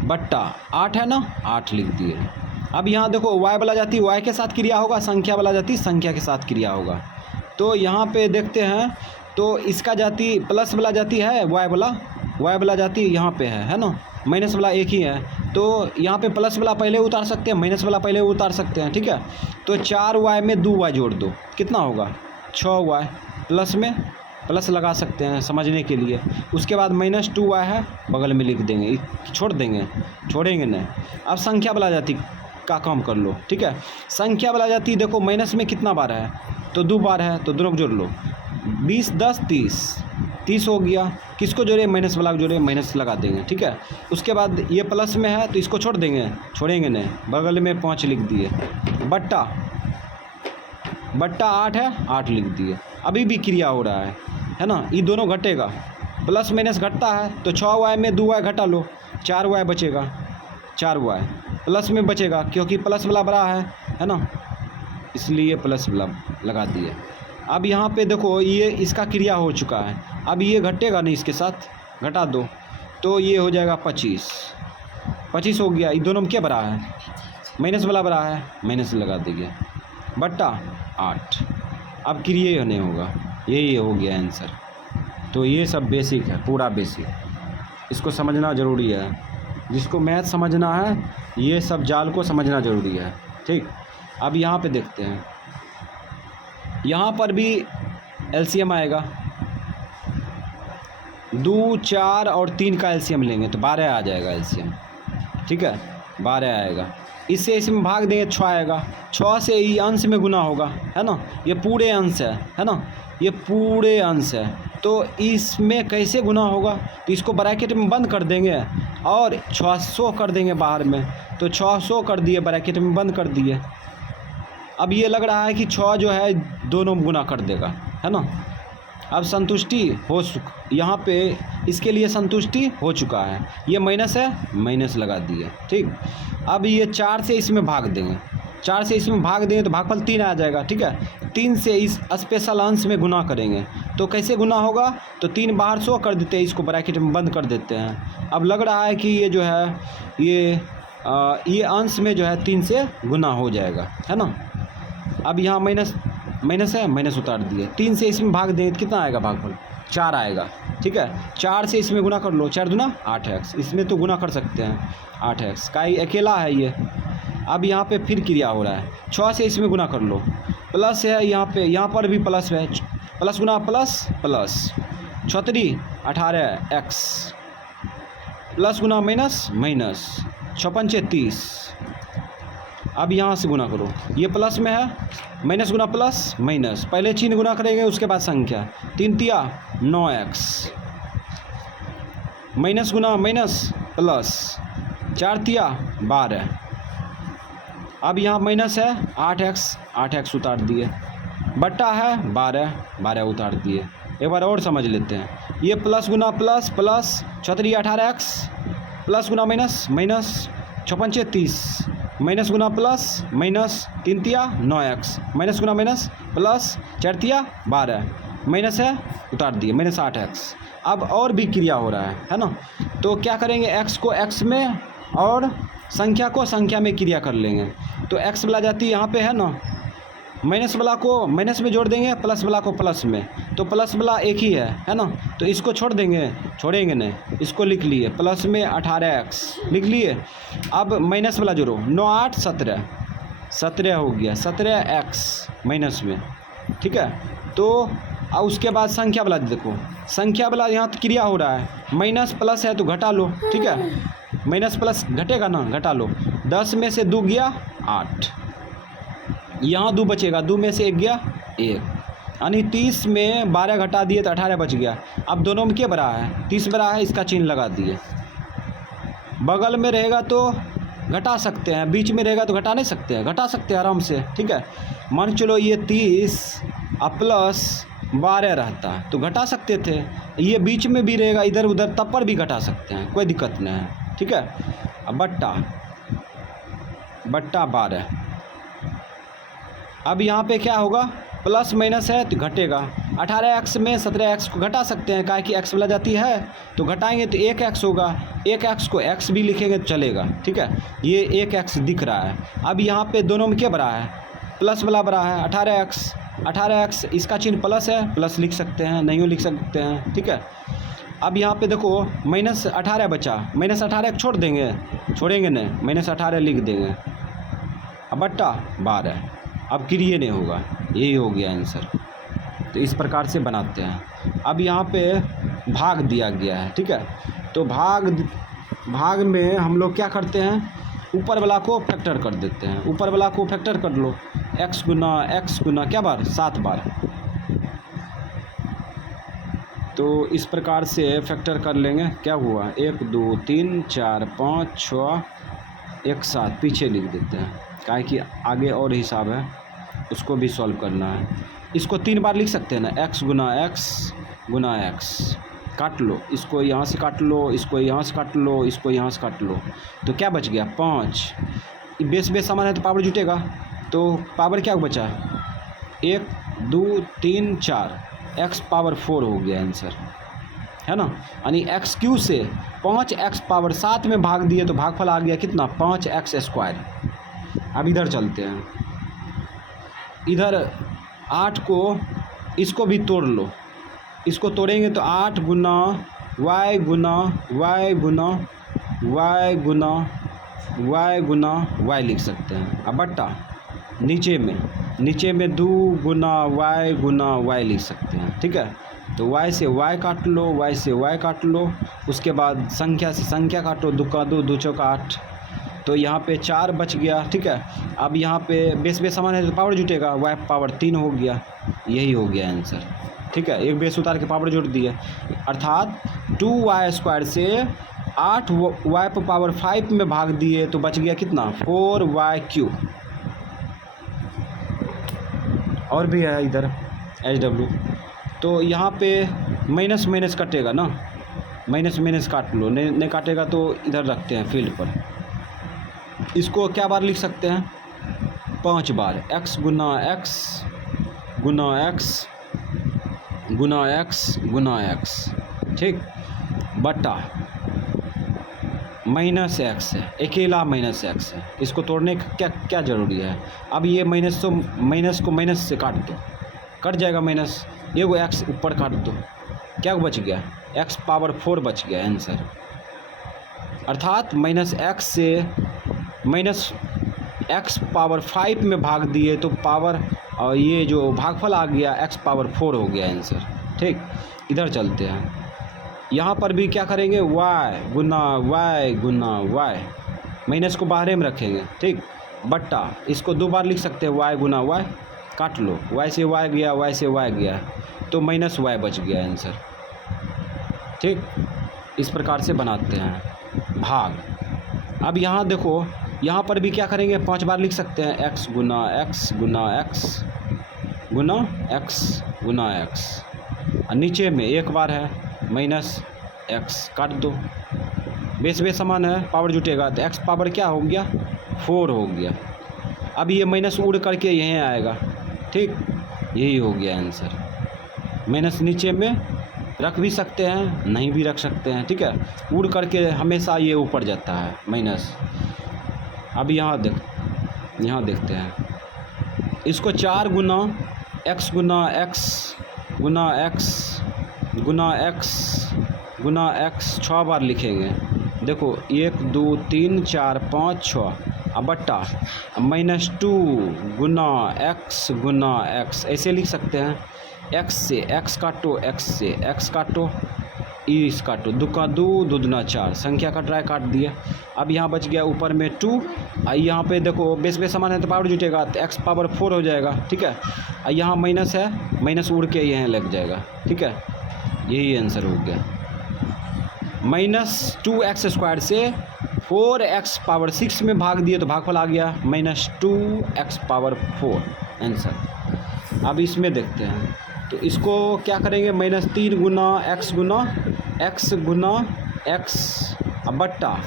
बट्टा 8 है ना, 8 लिख दिए। अब यहाँ देखो y वाला जाती y के साथ क्रिया होगा, संख्या वाला जाती संख्या के साथ क्रिया होगा। तो यहाँ पे देखते हैं, तो इसका जाती प्लस वाला जाती है, y वाला जाती यहाँ पे है ना, माइनस वाला एक ही है। तो यहाँ पे प्लस वाला पहले उतार सकते हैं, माइनस वाला पहले उतार सकते हैं, ठीक है। तो 4y में 2y जोड़ दो, कितना होगा 6y, प्लस में प्लस लगा सकते हैं समझने के लिए। उसके बाद -2y है, बगल में लिख देंगे, छोड़ेंगे नहीं। अब संख्या वाला जाति का काम कर लो, ठीक है। संख्या वाला जाति देखो माइनस में कितना बार है, तो 2 बार है, तो दोनों को जोड़ लो, 20 10 30 हो गया। किसको जोड़े, माइनस वाला को जोड़े, माइनस लगा देंगे, ठीक है। उसके बाद ये प्लस में है तो इसको छोड़ेंगे नहीं, बगल में 5 लिख दिए, बट्टा 8 है, 8 लिख दिए। अभी भी क्रिया हो रहा है ना, ये दोनों घटेगा, प्लस माइनस घटता है, तो 6y में 2y घटा लो, 4y बचेगा, 4y प्लस में बचेगा क्योंकि प्लस वाला बड़ा है ना, इसलिए प्लस वाला लगा दिए। अब यहाँ पे देखो ये इसका क्रिया हो चुका है, अब ये घटेगा नहीं, इसके साथ घटा दो, तो ये हो जाएगा 25 हो गया। ये दोनों में क्या बड़ा है, माइनस वाला बड़ा है, माइनस लगा देंगे, बट्टा 8। अब क्रिया नहीं होगा, यही हो गया आंसर। तो ये सब बेसिक है, पूरा बेसिक, इसको समझना ज़रूरी है। जिसको मैथ समझना है ये सब जाल को समझना ज़रूरी है, ठीक। अब यहाँ पे देखते हैं, यहाँ पर भी एलसीएम आएगा, 2 4 और 3 का एलसीएम लेंगे तो 12 आ जाएगा एलसीएम, ठीक है, 12 आएगा। इससे इसमें भाग देंगे, 6 आएगा, 6 से ये अंश में गुना होगा, है ना, ये पूरे अंश है ना, ये पूरे अंश है। तो इसमें कैसे गुना होगा, तो इसको ब्रैकेट में बंद कर देंगे और 600 कर देंगे बाहर में, तो 600 कर दिए, ब्रैकेट में बंद कर दिए। अब ये लग रहा है कि 6 जो है दोनों में गुना कर देगा, है ना। अब संतुष्टि हो यहाँ पे इसके लिए संतुष्टि हो चुका है, ये माइनस है, माइनस लगा दिए, ठीक। अब ये 4 से इसमें भाग देंगे, 4 से इसमें भाग देंगे तो भागफल 3 आ जाएगा, ठीक है। 3 से इस स्पेशल अंश में गुना करेंगे तो कैसे गुना होगा, तो 3 बाहर 100 कर देते हैं, इसको ब्रैकेट में बंद कर देते हैं। अब लग रहा है कि ये जो है ये अंश में जो है 3 से गुना हो जाएगा, है ना। अब यहाँ माइनस है, माइनस उतार दिए, 3 से इसमें भाग देंगे तो कितना आएगा, भागफल 4 आएगा, ठीक है। 4 से इसमें गुना कर लो, 4 दूना 8x, इसमें तो गुना कर सकते हैं 8x का, ही अकेला है ये। अब यहाँ पे फिर क्रिया हो रहा है, 6 से इसमें गुना कर लो, प्लस है यहाँ पर भी प्लस है, प्लस गुना प्लस, 36 18x, प्लस गुना माइनस, 56 30। अब यहाँ से गुना करो, ये प्लस में है, माइनस गुना प्लस माइनस, पहले चिन्ह गुना करेंगे उसके बाद संख्या, 3 तिया 9x, माइनस गुना माइनस प्लस, 4 तिया 12। अब यहाँ माइनस है, 8x उतार दिए, बट्टा है 12 उतार दिए। एक बार और समझ लेते हैं, ये प्लस गुना प्लस, 36 18x, प्लस गुना माइनस, 56 30, माइनस गुना प्लस माइनस, 3 तिया 9x, माइनस गुना माइनस प्लस, 4 तिया 12, माइनस है उतार दिए, -8x। अब और भी क्रिया हो रहा है ना, तो क्या करेंगे, x को x में और संख्या को संख्या में क्रिया कर लेंगे। तो x वाला जाति यहाँ पे है ना, माइनस वाला को माइनस में जोड़ देंगे, प्लस वाला को प्लस में, तो प्लस वाला एक ही है ना, तो इसको छोड़ेंगे नहीं, इसको लिख लिए, प्लस में 18x लिख लिए। अब माइनस वाला जोड़ो, 9 8 17 हो गया, 17x माइनस में, ठीक है। तो अब उसके बाद संख्या वाला देखो, संख्या वाला यहाँ तो क्रिया हो रहा है, माइनस प्लस है तो घटा लो, ठीक है, माइनस प्लस घटेगा ना, घटा लो, 10 में से 2 गया 8, यहाँ 2 बचेगा, 2 में से 1 गया 1, यानी 30 में 12 घटा दिए तो 18 बच गया। अब दोनों में क्या बड़ा है, 30 बड़ा है, इसका चिन्ह लगा दिए, बगल में रहेगा तो घटा सकते हैं, बीच में रहेगा तो घटा नहीं सकते हैं, घटा सकते हैं आराम से, ठीक है। मान चलो ये 30 प्लस 12 रहता है तो घटा सकते थे, ये बीच में भी रहेगा इधर उधर तब पर भी घटा सकते हैं, कोई दिक्कत नहीं है, ठीक है। अब बट्टा 12। अब यहाँ पे क्या होगा, प्लस माइनस है तो घटेगा। 18x में 17x को घटा सकते हैं, काहे कि x वाला जाती है तो घटाएंगे तो 1x होगा, 1x को x भी लिखेंगे तो चलेगा, ठीक है। ये 1x दिख रहा है। अब यहाँ पे दोनों में क्या बड़ा है, प्लस वाला बड़ा है 18x, इसका चिन्ह प्लस है, प्लस लिख सकते हैं, नहीं लिख सकते हैं, ठीक है। अब यहाँ पे देखो -18 बचा, -18 को छोड़ देंगे, छोड़ेंगे नहीं, -18 लिख देंगे। अब बट्टा 12, अब क्रिया नहीं होगा, यही हो गया आंसर। तो इस प्रकार से बनाते हैं। अब यहाँ पे भाग दिया गया है, ठीक है। तो भाग में हम लोग क्या करते हैं, ऊपर वाला को फैक्टर कर देते हैं, ऊपर वाला को फैक्टर कर लो, x गुना क्या बार, 7 बार। तो इस प्रकार से फैक्टर कर लेंगे, क्या हुआ 1 2 3 4 5 6 1 7, पीछे लिख देते हैं, काहे कि आगे और हिसाब है, उसको भी सॉल्व करना है। इसको 3 बार लिख सकते हैं ना, x गुना x, काट लो, इसको यहाँ से काट लो, इसको यहाँ से काट लो, इसको यहाँ से काट लो, तो क्या बच गया 5। बेस समान है तो पावर जुटेगा, तो पावर क्या बचा 1 2 3 4, x पावर 4 हो गया आंसर, है ना। यानी x³ से 5x पावर 7 में भाग दिए तो भागफल आ गया कितना, 5x²। अब इधर चलते हैं, इधर 8 को, इसको भी तोड़ लो, इसको तोड़ेंगे तो 8 गुना y गुना y लिख सकते हैं। अब बट्टा नीचे में 2 गुना y लिख सकते हैं, ठीक है। तो y से y काट लो, y से y काट लो, उसके बाद संख्या से संख्या काटो, 2 का 2 2 चौका 8, तो यहाँ पे 4 बच गया, ठीक है। अब यहाँ पे बेस समान है तो पावर जुटेगा, y पावर 3 हो गया, यही हो गया आंसर, ठीक है। एक बेस उतार के पावर जोड़ दिया, अर्थात 2y² से 8y पावर 5 में भाग दिए तो बच गया कितना, 4y³। और भी है इधर HW, तो यहाँ पे माइनस कटेगा ना, माइनस काट लो, नहीं काटेगा तो इधर रखते हैं फील्ड पर। इसको क्या बार लिख सकते हैं, 5 बार, x गुना x, ठीक, बटा -x है, अकेला -x है, इसको तोड़ने का क्या ज़रूरी है। अब ये माइनस को माइनस से काट दो, कट जाएगा माइनस, एगो x ऊपर काट दो, क्या बच गया, x पावर 4 बच गया आंसर। अर्थात -x से -x पावर 5 में भाग दिए तो पावर, और ये जो भागफल आ गया x पावर 4 हो गया आंसर, ठीक। इधर चलते हैं, यहाँ पर भी क्या करेंगे, y गुना y, माइनस को बाहर में रखेंगे, ठीक, बट्टा इसको 2 बार लिख सकते हैं, y गुना y, काट लो, y से y गया तो -y बच गया आंसर, ठीक। इस प्रकार से बनाते हैं भाग। अब यहाँ देखो, यहाँ पर भी क्या करेंगे, 5 बार लिख सकते हैं, x गुना x, और नीचे में 1 बार है -x, काट दो, बेस समान है, पावर जुटेगा तो x पावर क्या हो गया, 4 हो गया। अब ये माइनस उड़ करके यहीं आएगा, ठीक, यही हो गया आंसर। माइनस नीचे में रख भी सकते हैं, नहीं भी रख सकते हैं, ठीक है, उड़ करके हमेशा ये ऊपर जाता है माइनस। अब यहाँ देखते हैं, इसको 4 गुना x गुना x 6 बार लिखेंगे, देखो 1 2 3 4 5 6, अब बट्टा -2 गुना x, ऐसे लिख सकते हैं, x से x काटो, x से x काटो, इस काटो, 2 का 2 2 दूना 4, संख्या कट रहा है, काट दिया। अब यहाँ बच गया ऊपर में 2, यहाँ पे देखो बेस समान है तो पावर जुटेगा तो x पावर 4 हो जाएगा, ठीक है। यहाँ माइनस है, माइनस उड़ के यहाँ लग जाएगा, ठीक है, यही आंसर हो गया। -2x² से 4x पावर 6 में भाग दिए तो भागफल आ गया -2x पावर 4 आंसर। अब इसमें देखते हैं, तो इसको क्या करेंगे, -3 गुना x गुना x बट्टा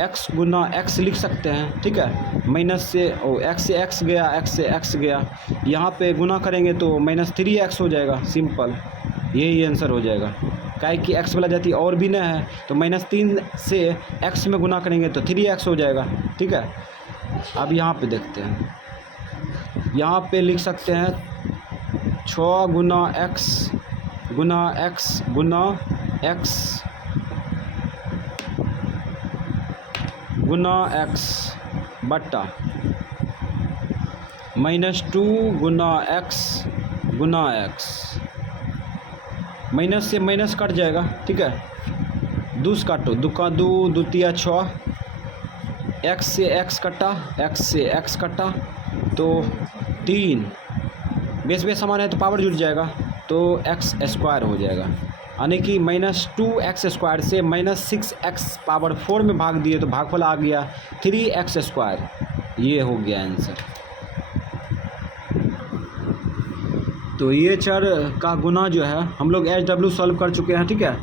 x गुना x लिख सकते हैं, ठीक है। माइनस से x से x गया, x से x गया, यहाँ पे गुना करेंगे तो -3x हो जाएगा, सिंपल यही आंसर हो जाएगा। काहे कि x वाला जाति और भी न है, तो -3 से x में गुना करेंगे तो 3x हो जाएगा, ठीक है। अब यहाँ पे देखते हैं, यहाँ पे लिख सकते हैं 6 गुना x गुना x गुना x गुना x बट्टा -2 गुना x गुना x। माइनस से माइनस कट जाएगा, ठीक है। दूस काटो, दुका दू द्वितीय 6, x से x कटा, x से x कटा तो 3, बेस बेस समान है तो पावर जुड़ जाएगा तो x स्क्वायर हो जाएगा, यानी कि -2x स्क्वायर से -6x पावर 4 में भाग दिए तो भागफल आ गया 3x स्क्वायर। ये हो गया आंसर। तो ये चर का गुना जो है हम लोग HW सॉल्व कर चुके हैं, ठीक है।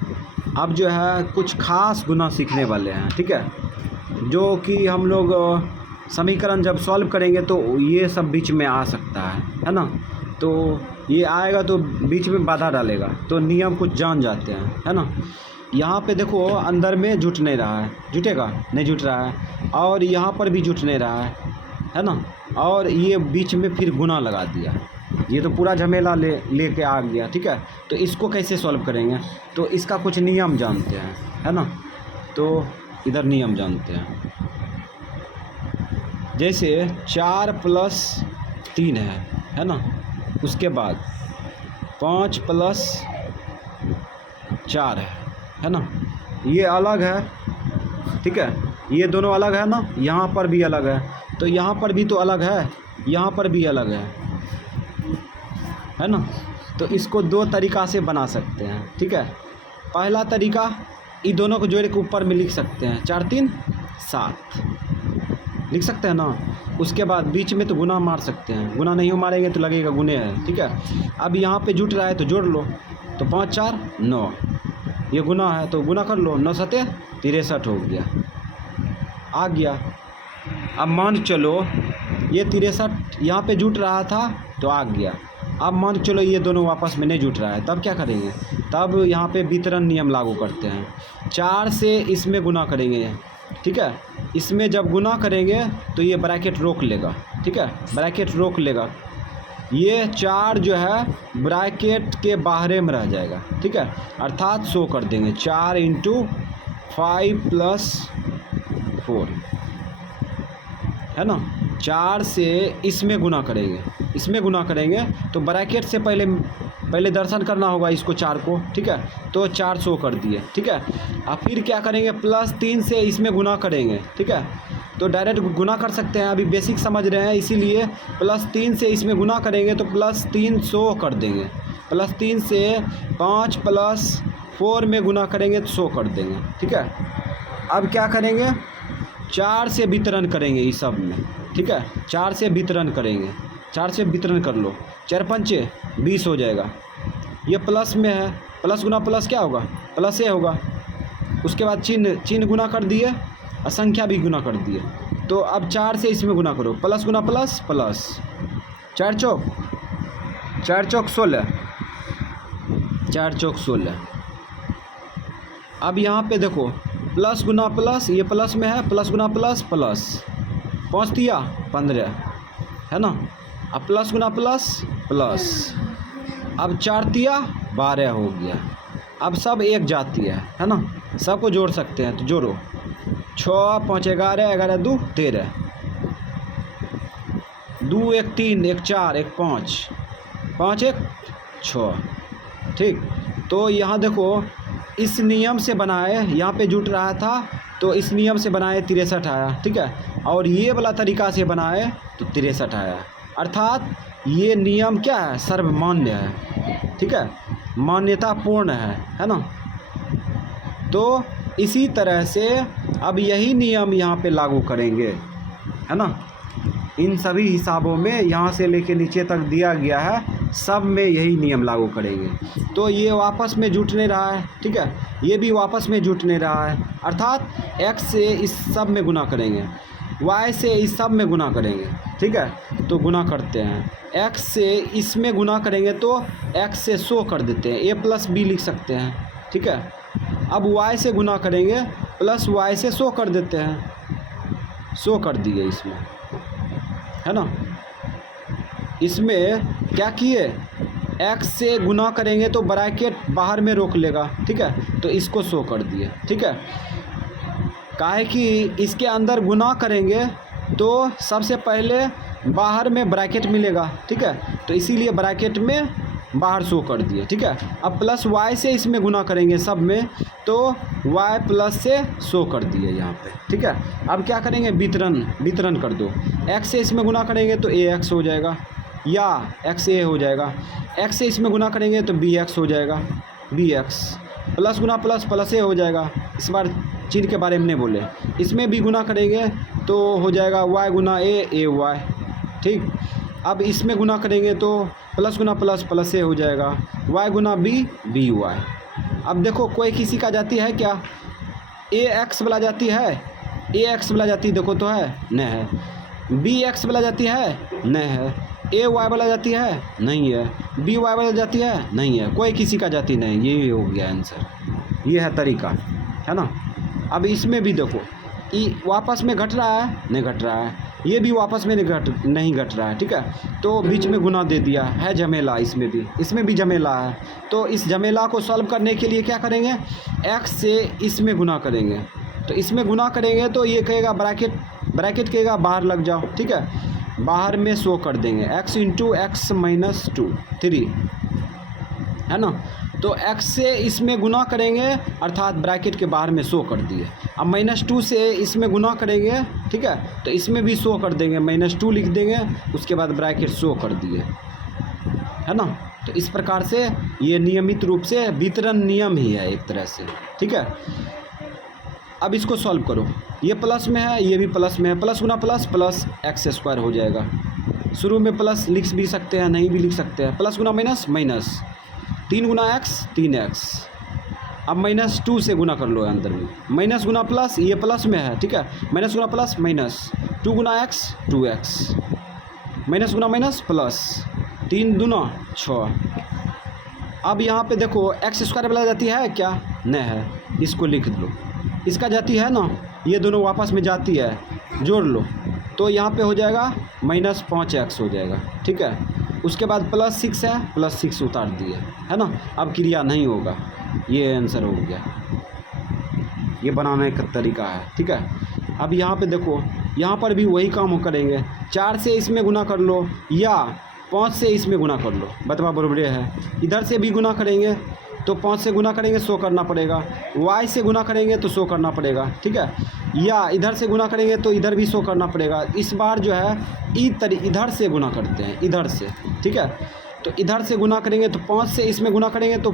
अब जो है कुछ खास गुना सीखने वाले हैं, ठीक है, जो कि हम लोग समीकरण जब सॉल्व करेंगे तो ये सब बीच में आ सकता है ना। तो ये आएगा तो बीच में बाधा डालेगा, तो नियम कुछ जान जाते हैं, है ना। यहाँ पे देखो अंदर में जुट नहीं रहा है, जुटेगा नहीं, जुट रहा है, और यहाँ पर भी जुट नहीं रहा है ना। और ये बीच में फिर गुना लगा दिया, ये तो पूरा झमेला लेके आ गया, ठीक है। तो इसको कैसे सॉल्व करेंगे, तो इसका कुछ नियम जानते हैं, है ना। तो इधर नियम जानते हैं, जैसे 4 + 3 है ना। उसके बाद 5 + 4 है ना, ये अलग है, ठीक है। ये दोनों अलग है ना, यहाँ पर भी अलग है, तो यहाँ पर भी तो अलग है, यहाँ पर भी अलग है ना। तो इसको 2 तरीक़ा से बना सकते हैं, ठीक है। पहला तरीका, इन दोनों को जोड़ के ऊपर में लिख सकते हैं, 4 3 7 लिख सकते हैं ना। उसके बाद बीच में तो गुना मार सकते हैं, गुना नहीं मारेंगे तो लगेगा गुने है, ठीक है। अब यहाँ पे जुट रहा है तो जोड़ लो, तो 5 4 9, ये गुना है तो गुना कर लो, 9 7 63 हो गया, आ गया। अब मान चलो ये 63 यहाँ पे जुट रहा था तो आ गया। अब मान चलो ये दोनों आपस में नहीं जुट रहा है, तब क्या करेंगे, तब यहाँ पे वितरण नियम लागू करते हैं। 4 से इसमें गुना करेंगे, ठीक है। इसमें जब गुना करेंगे तो ये ब्रैकेट रोक लेगा, ठीक है, ब्रैकेट रोक लेगा। ये 4 जो है ब्रैकेट के बाहर में रह जाएगा, ठीक है, अर्थात शो कर देंगे 4 × 5 + 4, है ना। 4 से इसमें गुना करेंगे, इसमें गुना करेंगे तो ब्रैकेट से पहले दर्शन करना होगा इसको 4 को, ठीक है। तो 4 शो कर दिए, ठीक है। अब फिर क्या करेंगे, +3 से इसमें गुना करेंगे, ठीक है। तो डायरेक्ट गुना कर सकते हैं, अभी बेसिक समझ रहे हैं, इसीलिए +3 से इसमें गुना करेंगे तो +3 शो कर देंगे। +3 से 5 + 4 में गुना करेंगे तो शो कर देंगे, ठीक है। अब क्या करेंगे, 4 से वितरण करेंगे इस सब में, ठीक है। 4 से वितरण करेंगे, 4 से वितरण कर लो, 4 5 20 हो जाएगा। ये प्लस में है, प्लस गुना प्लस क्या होगा, प्लस ए होगा। उसके बाद चिन्ह गुना कर दिए और संख्या भी गुना कर दिए। तो अब 4 से इसमें गुना करो, प्लस गुना प्लस प्लस, 4 चौक 16, 4 चौक 16। अब यहाँ पे देखो प्लस गुना प्लस, ये प्लस में है, प्लस गुना प्लस प्लस, 5 दिया 15, है ना। अब प्लस गुना प्लस प्लस, अब 4 दिया 12 हो गया। अब सब एक जाती है ना, सबको जोड़ सकते हैं, तो जोड़ो 6 5 11, 11 2 13, 2 1 3 1 4 1 5, 5 1 6, ठीक। तो यहाँ देखो इस नियम से बनाए, यहाँ पे जुट रहा था तो इस नियम से बनाए 63 आया, ठीक है। और ये वाला तरीका से बनाए तो 63 आया, अर्थात ये नियम क्या है, सर्वमान्य है, ठीक है, मान्यता पूर्ण है ना। तो इसी तरह से अब यही नियम यहाँ पे लागू करेंगे, है ना। इन सभी हिसाबों में यहाँ से लेके नीचे तक दिया गया है, सब में यही नियम लागू करेंगे। तो ये वापस में जुट नहीं रहा है, ठीक है, ये भी वापस में जुट नहीं रहा है, अर्थात x से इस सब में गुना करेंगे, y से इस सब में गुना करेंगे, ठीक है। तो गुना करते हैं, x से इसमें गुना करेंगे तो x से 100 कर देते हैं, a प्लस b लिख सकते हैं, ठीक है। अब y से गुना करेंगे प्लस y से 100 कर देते हैं, 100 कर दिए इसमें, है ना। इसमें क्या किए, x से गुना करेंगे तो ब्रैकेट बाहर में रोक लेगा, ठीक है, तो इसको 100 कर दिए, ठीक है। काहे कि इसके अंदर गुना करेंगे तो सबसे पहले बाहर में ब्रैकेट मिलेगा, ठीक है, तो इसीलिए ब्रैकेट में बाहर 100 कर दिए, ठीक है। अब प्लस y से इसमें गुना करेंगे सब में तो y प्लस से 100 कर दिए यहाँ पे, ठीक है। अब क्या करेंगे, वितरण कर दो, x से इसमें गुना करेंगे तो ax हो जाएगा या xa हो जाएगा, x से इसमें गुना करेंगे तो bx हो जाएगा, bx प्लस गुना प्लस प्लस ए हो जाएगा। इस बार चिन्ह के बारे में नहीं बोले, इसमें भी गुना करेंगे तो हो जाएगा y गुना ए वाई, ठीक। अब इसमें गुना करेंगे तो प्लस गुना प्लस प्लस ए हो जाएगा, y गुना बी वाई। अब देखो कोई किसी का जाती है क्या, ए एक्स वाला जाती है, ए एक्स वाला जाती देखो तो है, नहीं है। बी एक्स वाला जाती है, नहीं है। ए वाई वाला जाती है, नहीं है। बी वाई वाला जाती है, नहीं है। कोई किसी का जाती नहीं, ये हो गया आंसर, ये है तरीका, है ना। अब इसमें भी देखो वापस में घट रहा है, नहीं घट रहा है, ये भी वापस में नहीं घट रहा है, ठीक है। तो बीच में गुना दे दिया है, झमेला इसमें भी झमेला है। तो इस झमेला को सॉल्व करने के लिए क्या करेंगे, x से इसमें गुना करेंगे, तो इसमें गुना करेंगे तो ये कहेगा ब्रैकेट कहेगा बाहर लग जाओ, ठीक है, बाहर में 100 कर देंगे, x इंटू एक्स माइनस 2 3, है ना। तो x से इसमें गुना करेंगे अर्थात ब्रैकेट के बाहर में 100 कर दिए। अब -2 से इसमें गुना करेंगे, ठीक है, तो इसमें भी 100 कर देंगे, -2 लिख देंगे, उसके बाद ब्रैकेट 100 कर दिए, है ना। तो इस प्रकार से ये नियमित रूप से वितरण नियम ही है एक तरह से, ठीक है। अब इसको सॉल्व करो, ये प्लस में है, ये भी प्लस में है, प्लस गुना प्लस प्लस एक्स स्क्वायर हो जाएगा। शुरू में प्लस लिख भी सकते हैं, नहीं भी लिख सकते हैं, प्लस गुना माइनस माइनस, 3 गुना एक्स 3x। अब -2 से गुना कर लो अंदर में, माइनस गुना प्लस, ये प्लस में है, ठीक है, माइनस गुना प्लस माइनस, 2 गुना एक्स 2x, माइनस गुना माइनस प्लस, 3 दूना 6। अब यहाँ पे देखो एक्स स्क्वायर वाला जाती है क्या, नहीं है, इसको लिख लो, इसका जाती है ना, ये दोनों वापस में जाती है, जोड़ लो, तो यहाँ पे हो जाएगा -5x हो जाएगा, ठीक है। उसके बाद +6 है, +6 उतार दिए, है ना। अब क्रिया नहीं होगा, ये आंसर हो गया, ये बनाने का तरीका है, ठीक है। अब यहाँ पे देखो, यहाँ पर भी वही काम करेंगे, 4 से इसमें गुना कर लो या 5 से इसमें गुना कर लो, बतवा बराबर है। इधर से भी गुना करेंगे तो 5 से गुना करेंगे 100 करना पड़ेगा, y से गुना करेंगे तो 100 करना पड़ेगा, ठीक है, या इधर से गुना करेंगे तो इधर भी 100 करना पड़ेगा। इस बार जो है इधर से गुना करते हैं, इधर से, ठीक है। तो इधर से गुना करेंगे तो 5 से इसमें गुना करेंगे तो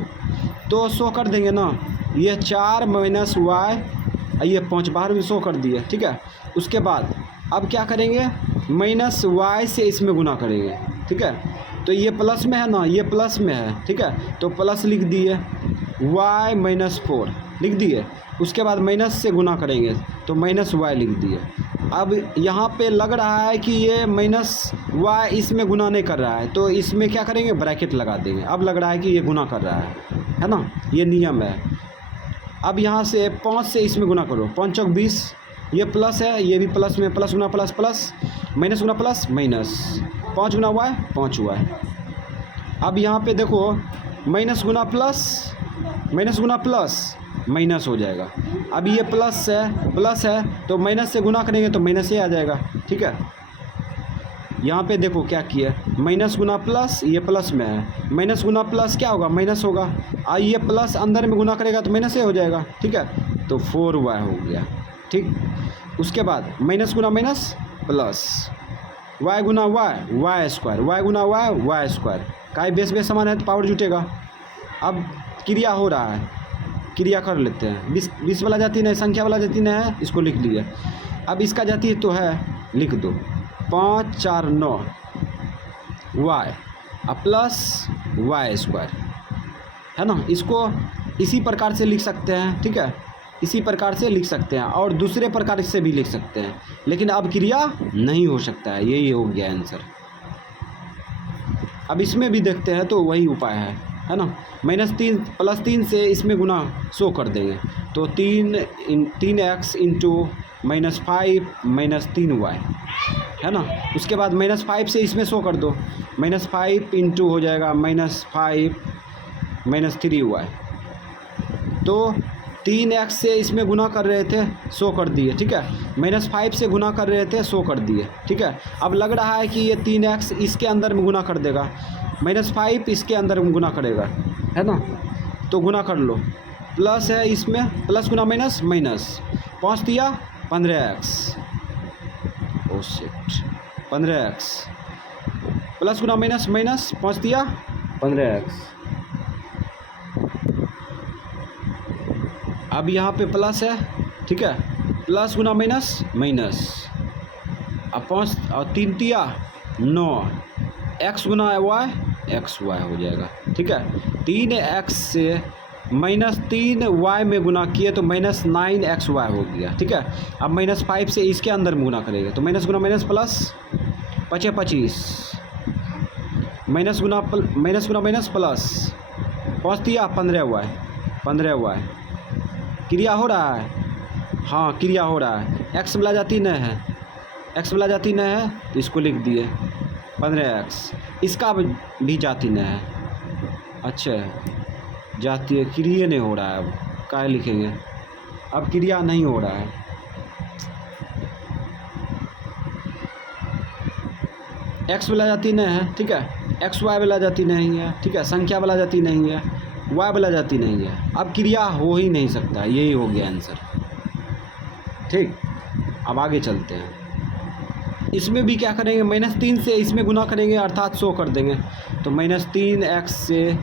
100 कर देंगे ना, ये 4 माइनस y, ये 5 बाहर भी 100 कर दिए, ठीक है। उसके बाद अब क्या करेंगे, -y से इसमें गुना करेंगे, ठीक है, तो ये प्लस में है ना, ये प्लस में है, ठीक है, तो प्लस लिख दिए, y -4 लिख दिए। उसके बाद माइनस से गुना करेंगे तो -y लिख दिए। अब यहाँ पे लग रहा है कि ये -y इसमें गुना नहीं कर रहा है, तो इसमें क्या करेंगे, ब्रैकेट लगा देंगे। अब लग रहा है कि ये गुना कर रहा है ना, ये नियम है। अब यहाँ से 5 से इसमें गुना करो, 5 चौक 20, ये प्लस है, ये भी प्लस में, प्लस गुना प्लस प्लस, माइनस गुना प्लस माइनस, 5 गुना y 5y। अब यहाँ पे देखो माइनस गुना प्लस माइनस हो जाएगा। अब ये प्लस है तो माइनस से गुना करेंगे तो माइनस ही आ जाएगा, ठीक है। यहाँ पे देखो क्या किया, माइनस गुना प्लस, ये प्लस में है, माइनस गुना प्लस क्या होगा, माइनस होगा, और ये प्लस अंदर में गुना करेगा तो माइनस ही हो जाएगा, ठीक है। तो 4y हो गया, ठीक। उसके बाद माइनस गुना माइनस प्लस, y गुना y स्क्वायर, y गुना y स्क्वायर, का बेस समान है तो पावर जुटेगा। अब क्रिया हो रहा है, क्रिया कर लेते हैं। 20 वाला जाति नहीं, संख्या वाला जाति नहीं है, इसको लिख लिए। अब इसका जाति तो है, लिख दो 5 4 9 y प्लस वाई स्क्वायर, है ना। इसको इसी प्रकार से लिख सकते हैं, ठीक है, इसी प्रकार से लिख सकते हैं और दूसरे प्रकार से भी लिख सकते हैं, लेकिन अब क्रिया नहीं हो सकता है। यही हो गया आंसर। अब इसमें भी देखते हैं तो वही उपाय है ना। -3 + 3 से इसमें गुना शो कर देंगे, तो 3x इंटू -5 -3y, है ना। उसके बाद -5 से इसमें शो कर दो, -5 इंटू हो जाएगा -5 -3y। तो 3x से इसमें गुना कर रहे थे, शो कर दिए, ठीक है। -5 से गुना कर रहे थे, शो कर दिए, ठीक है। अब लग रहा है कि ये 3x इसके अंदर में गुना कर देगा, -5 इसके अंदर में गुना करेगा, है ना। तो गुना कर लो, प्लस है इसमें, प्लस गुना माइनस, माइनस 5 दिया 15x, oh shit 15x, plus गुना माइनस, माइनस 5 दिया 15x। अब यहाँ पे प्लस है, ठीक है, प्लस गुना माइनस, माइनस, अब 5 और 3 दिया 9, x गुना वाई, एक्स वाई हो जाएगा, ठीक है। 3x से -3y में गुना किए तो -9xy हो गया, ठीक है। अब -5 से इसके अंदर में गुना करेंगे तो माइनस गुना माइनस प्लस 25, माइनस गुना माइनस प्लस 5 दिया 15y, क्रिया हो रहा है, हाँ क्रिया हो रहा है। x वाला जाति नहीं है, x वाला जाति नहीं है तो इसको लिख दिए 15x, इसका भी जाति नहीं है, अच्छा जाति है, क्रिया नहीं हो रहा है। अब क्या लिखेंगे, अब क्रिया नहीं हो रहा है, x वाला जाति नहीं है, ठीक है, xy वाला जाति नहीं है, ठीक है, संख्या वाला जाति नहीं है, y वाला जाति नहीं है, अब क्रिया हो ही नहीं सकता। यही हो गया आंसर, ठीक। अब आगे चलते हैं, इसमें भी क्या करेंगे, -3 से इसमें गुना करेंगे अर्थात 100 कर देंगे, तो -3x से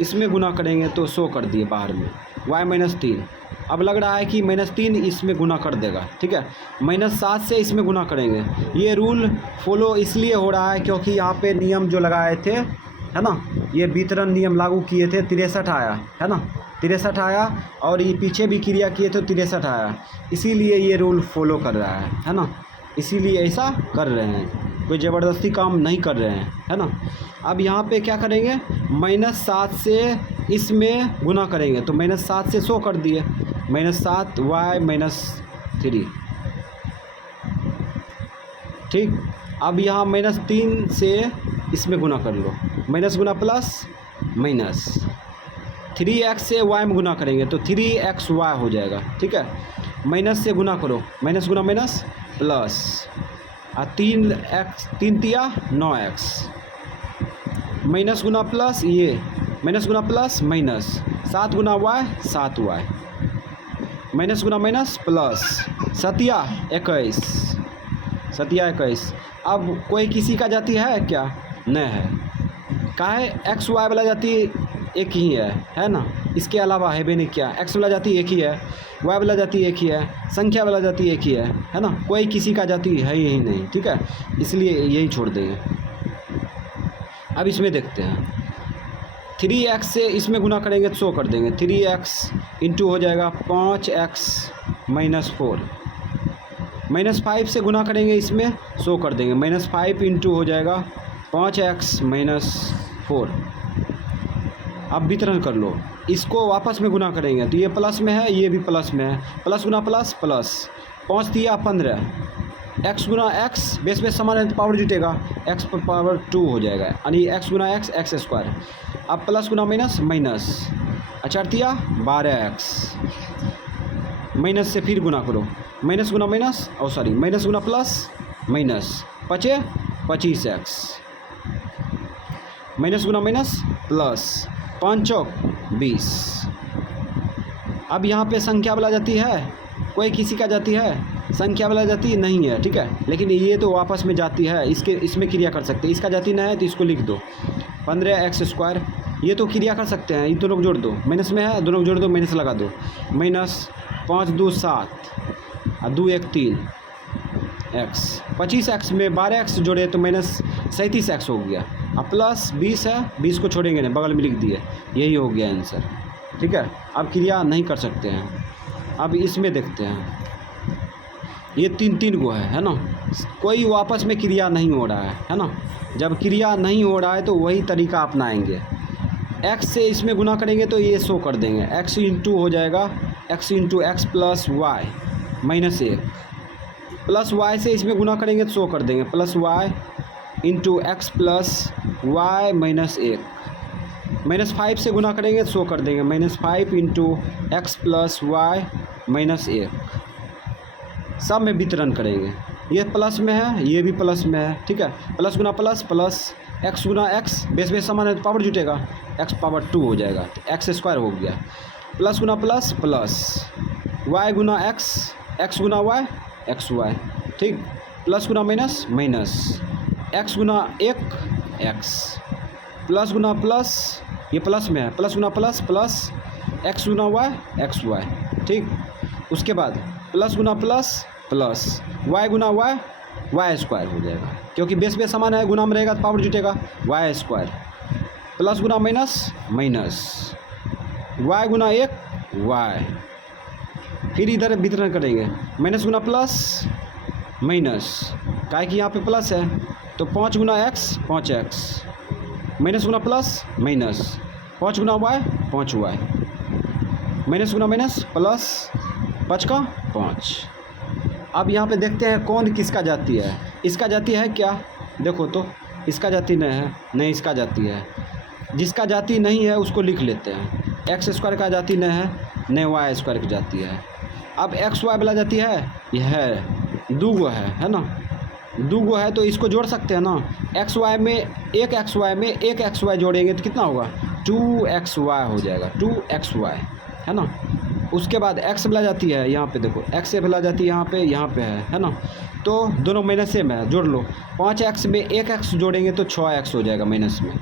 इसमें गुना करेंगे तो 100 कर दिए बाहर में, y -3। अब लग रहा है कि -3 इसमें गुना कर देगा, ठीक है। -7 से इसमें गुना करेंगे। ये रूल फॉलो इसलिए हो रहा है क्योंकि यहाँ पे नियम जो लगाए थे, है ना, ये वितरण नियम लागू किए थे, 63 आया, है ना, 63 आया, और ये पीछे भी क्रिया किए तो 63 आया, इसीलिए ये रूल फॉलो कर रहा है ना, इसीलिए ऐसा कर रहे हैं, कोई ज़बरदस्ती काम नहीं कर रहे हैं, है ना। अब यहाँ पे क्या करेंगे, -7 से इसमें गुना करेंगे तो -7 से 100 कर दिए, -7y -3, ठीक। अब यहाँ -3 से इसमें गुना कर लो, माइनस गुना प्लस, माइनस 3x से y में गुना करेंगे तो 3xy हो जाएगा, ठीक है। माइनस से गुना करो, माइनस गुना माइनस प्लस, 3 दिया 9x, माइनस गुना प्लस, ये माइनस गुना प्लस माइनस 7 गुना y 7y, माइनस गुना माइनस प्लस 7 21, 7 21। अब कोई किसी का जाति है क्या, नहीं है, काहे x y वाला जाति एक ही है ना, इसके अलावा है भी नहीं क्या, x वाला जाति एक ही है, y वाला जाति एक ही है, संख्या वाला जाति एक ही है ना, कोई किसी का जाति है ही नहीं, ठीक है, इसलिए यही छोड़ देंगे। अब इसमें देखते हैं, 3x से इसमें गुना करेंगे तो 100 कर देंगे, 3x इंटू हो जाएगा 5x -4, -5 से गुना करेंगे इसमें 100 कर देंगे, -5 इंटू हो जाएगा 5x -4। अब वितरण कर लो, इसको वापस में गुना करेंगे तो ये प्लस में है, ये भी प्लस में है, प्लस गुना प्लस प्लस, 5 दिया 15, x गुना x, बेस बेस समान है तो पावर जुटेगा, x पर पावर 2 हो जाएगा, यानी x गुना x एक्स स्क्वायर। अब प्लस गुना माइनस माइनस, अच्छा दिया 12x, माइनस से फिर गुना करो, माइनस गुना माइनस, और सॉरी माइनस गुना प्लस माइनस 25x, माइनस गुना माइनस प्लस 5 चौक 20। अब यहाँ पे संख्या वाला जाति है, कोई किसी का जाति है, संख्या वाला जाति नहीं है, ठीक है, लेकिन ये तो आपस में जाति है, इसमें क्रिया कर सकते हैं, इसका जाति नहीं है तो इसको लिख दो 15x स्क्वायर ये तो क्रिया कर सकते हैं, इन दोनों को जोड़ दो, माइनस में है, दोनों को जोड़ दो, माइनस लगा दो, माइनस 5 2 7 और 2 1 3 एक्स, 25x में 12x जोड़े तो माइनस 37x हो गया। अब प्लस 20 है, 20 को छोड़ेंगे नहीं, बगल में लिख दिए, यही हो गया आंसर। ठीक है, अब क्रिया नहीं कर सकते हैं। अब इसमें देखते हैं, ये 3 गो है ना, कोई वापस में क्रिया नहीं हो रहा है ना। जब क्रिया नहीं हो रहा है तो वही तरीका अपनाएंगे, x से इसमें गुना करेंगे तो ये शो कर देंगे, x इंटू हो जाएगा x into x plus y minus 1, plus y से इसमें गुना करेंगे तो शो कर देंगे plus y into x plus y minus 1, minus 5 से गुना करेंगे तो शो कर देंगे -5 into x plus y minus 1। सब में वितरण करेंगे, ये प्लस में है, ये भी प्लस में है। ठीक है, प्लस गुना प्लस, प्लस एक्स गुना एक्स, बेस बेस समान है तो पावर जुटेगा, एक्स पावर 2 हो जाएगा, तो एक्स स्क्वायर हो गया। प्लस गुना प्लस, प्लस वाई गुना एक्स, एक्स गुना वाई, एक्स वाई। ठीक, प्लस गुना माइनस, माइनस एक्स गुना 1 एक्स, प्लस गुना प्लस, ये प्लस में है, प्लस गुना प्लस, प्लस एक्स गुना वाई, एक्स वाई। ठीक, उसके बाद प्लस गुना प्लस, प्लस वाई गुना वाई, वाई स्क्वायर हो जाएगा, क्योंकि बेस बेस समान है, गुना में रहेगा तो पावर जुटेगा, वाई स्क्वायर। प्लस गुना माइनस, माइनस वाई गुना 1 वाई, फिर इधर वितरण करेंगे, माइनस गुना प्लस, माइनस काहे कि यहाँ पे प्लस है तो 5 गुना एक्स 5 एक्स, माइनस गुना प्लस, माइनस 5 गुना वाई 5 वाई, माइनस गुना माइनस प्लस 5 का 5। अब यहाँ पे देखते हैं कौन किसका जाती है। इसका जाती है क्या, देखो तो इसका जाती नहीं है, नहीं इसका जाती है। जिसका जाती नहीं है उसको लिख लेते हैं, एक्स स्क्वायर का जाती नहीं है, नहीं वाई स्क्वायर की जाती है। अब एक्स वाई वाला जाती है, यह है 2 गो है ना, 2 गो है तो इसको जोड़ सकते हैं ना। एक्स वाई में एक एक्स वाई में एक एक्स वाई जोड़ेंगे तो कितना होगा, 2xy हो जाएगा, 2xy है ना। उसके बाद एक्स मिला जाती है, यहाँ पे देखो एक्स से मिला जाती है, यहाँ पे है ना। तो दोनों माइनस सेम है, जोड़ लो, 5x में एक एक्स जोड़ेंगे तो 6x हो जाएगा, माइनस में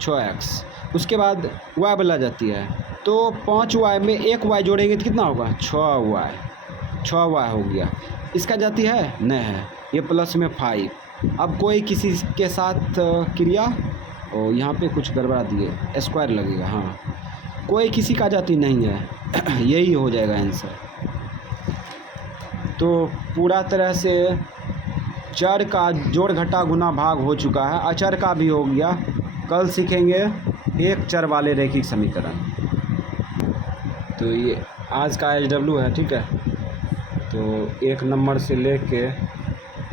6x। उसके बाद y मिला जाती है, तो 5y में एक y जोड़ेंगे तो कितना होगा, 6y हो गया। इसका जाती है नहीं है, ये प्लस में 5। अब कोई किसी के साथ क्रिया, और यहाँ पे कुछ गड़बड़ा दिए, स्क्वायर लगेगा, हाँ कोई किसी का जाती नहीं है यही हो जाएगा आंसर। तो पूरा तरह से चर का जोड़ घटा गुना भाग हो चुका है, अचर का भी हो गया। कल सीखेंगे एक चर वाले रैखिक समीकरण। तो ये आज का HW है, ठीक है। तो 1 नंबर से लेके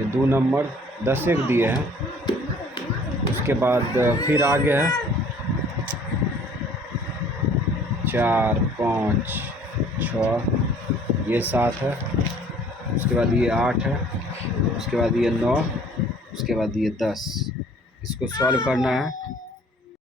2 नंबर 10 एक दिए हैं, उसके बाद फिर आगे है 4 5 6, ये 7 है, उसके बाद ये 8 है, उसके बाद ये 9, उसके बाद ये 10। इसको सॉल्व करना है।